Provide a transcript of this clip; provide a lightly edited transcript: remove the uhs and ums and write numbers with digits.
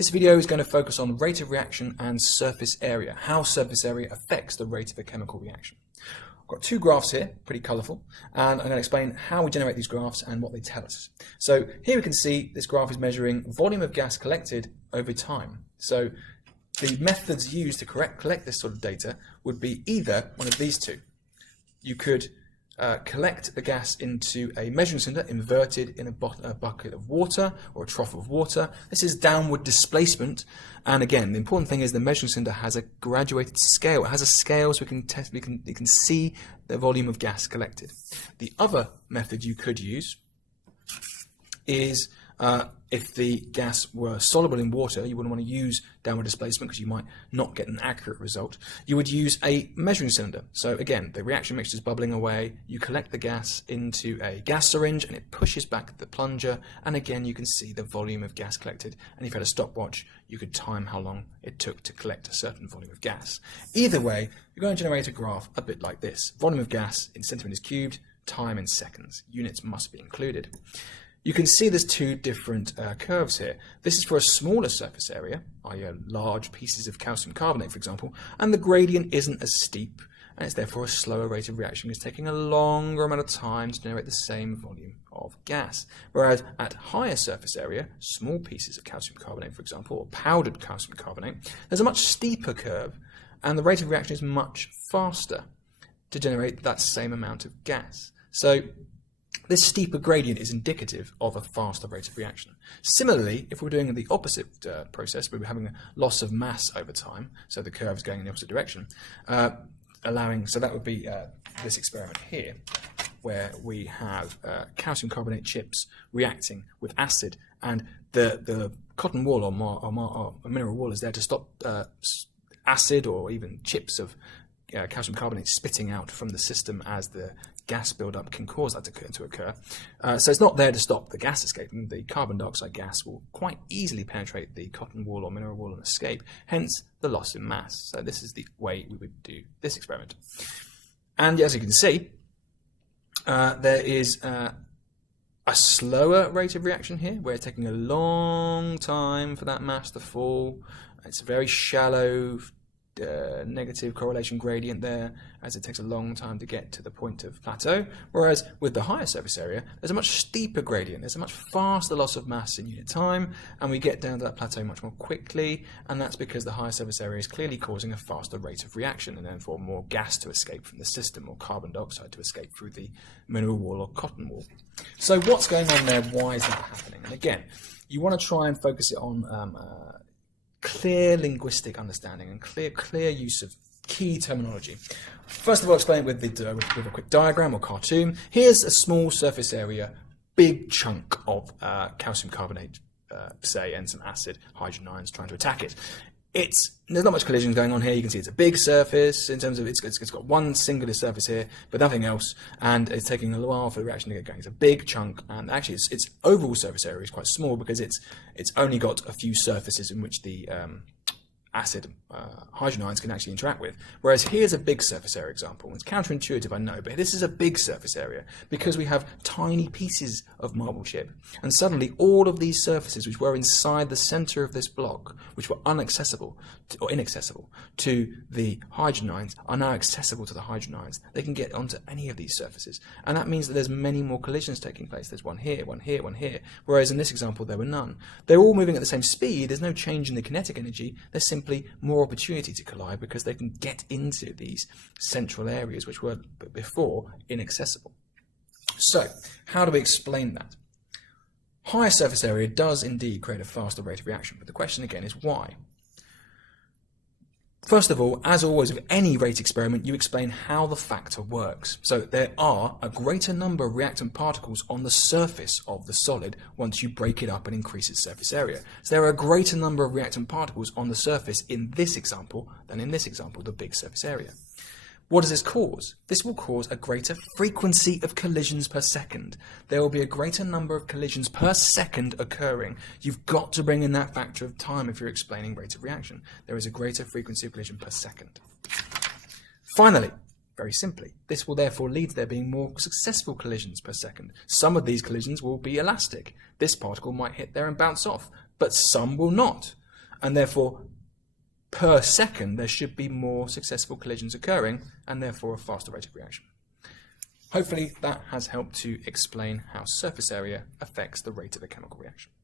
This video is going to focus on rate of reaction and surface area, how surface area affects the rate of a chemical reaction. I've got two graphs here, pretty colourful, and I'm going to explain how we generate these graphs and what they tell us. So here we can see this graph is measuring volume of gas collected over time. So the methods used to collect this sort of data would be either one of these two. You could collect the gas into a measuring cylinder inverted in a bucket of water or a trough of water. This is downward displacement, and again the important thing is the measuring cylinder has a graduated scale. It has a scale so we can see the volume of gas collected. The other method you could use is if the gas were soluble in water, you wouldn't want to use downward displacement because you might not get an accurate result. You would use a measuring cylinder. So again, the reaction mixture is bubbling away, you collect the gas into a gas syringe and it pushes back the plunger, and again you can see the volume of gas collected, and if you had a stopwatch you could time how long it took to collect a certain volume of gas. Either way, you're going to generate a graph a bit like this. Volume of gas in centimeters cubed, time in seconds. Units must be included. You can see there's two different curves here. This is for a smaller surface area, i.e. large pieces of calcium carbonate, for example, and the gradient isn't as steep, and it's therefore a slower rate of reaction. It's taking a longer amount of time to generate the same volume of gas. Whereas at higher surface area, small pieces of calcium carbonate, for example, or powdered calcium carbonate, there's a much steeper curve, and the rate of reaction is much faster to generate that same amount of gas. So this steeper gradient is indicative of a faster rate of reaction. Similarly, if we're doing the opposite process, where we're having a loss of mass over time, so the curve is going in the opposite direction, so that would be this experiment here, where we have calcium carbonate chips reacting with acid, and the cotton wool or mineral wool is there to stop acid or even chips of calcium carbonate spitting out from the system as the gas buildup can cause that to occur. So it's not there to stop the gas escaping. The carbon dioxide gas will quite easily penetrate the cotton wool or mineral wool and escape, hence the loss in mass. So this is the way we would do this experiment. And as you can see, there is a slower rate of reaction here, where it's taking a long time for that mass to fall. It's a very shallow negative correlation gradient there, as it takes a long time to get to the point of plateau, whereas with the higher surface area there's a much steeper gradient. There's a much faster loss of mass in unit time, and we get down to that plateau much more quickly, and that's because the higher surface area is clearly causing a faster rate of reaction, and therefore more gas to escape from the system, or carbon dioxide to escape through the mineral wool or cotton wool. So what's going on there? Why is that happening? And again, you want to try and focus it on clear linguistic understanding and clear use of key terminology. First of all, explain it with a quick diagram or cartoon. Here's a small surface area, big chunk of calcium carbonate, say, and some acid, hydrogen ions trying to attack it. There's not much collision going on here. You can see it's a big surface in terms of it's got one singular surface here, but nothing else, and it's taking a while for the reaction to get going. It's a big chunk, and actually its overall surface area is quite small because it's only got a few surfaces in which the acid hydrogen ions can actually interact with. Whereas here's a big surface area example. It's counterintuitive, I know, but this is a big surface area because we have tiny pieces of marble chip, and suddenly all of these surfaces which were inside the center of this block, which were inaccessible to the hydrogen ions, are now accessible to the hydrogen ions. They can get onto any of these surfaces, and that means that there's many more collisions taking place. There's one here, one here, one here, whereas in this example there were none. They're all moving at the same speed. There's no change in the kinetic energy. There's simply more opportunity to collide because they can get into these central areas which were before inaccessible. So, how do we explain that? Higher surface area does indeed create a faster rate of reaction, but the question again is why? First of all, as always with any rate experiment, you explain how the factor works. So there are a greater number of reactant particles on the surface of the solid once you break it up and increase its surface area. So there are a greater number of reactant particles on the surface in this example than in this example, the big surface area. What does this cause? This will cause a greater frequency of collisions per second. There will be a greater number of collisions per second occurring. You've got to bring in that factor of time if you're explaining rate of reaction. There is a greater frequency of collision per second. Finally, very simply, this will therefore lead to there being more successful collisions per second. Some of these collisions will be elastic. This particle might hit there and bounce off, but some will not. and therefore per second there should be more successful collisions occurring, and therefore a faster rate of reaction. Hopefully that has helped to explain how surface area affects the rate of a chemical reaction.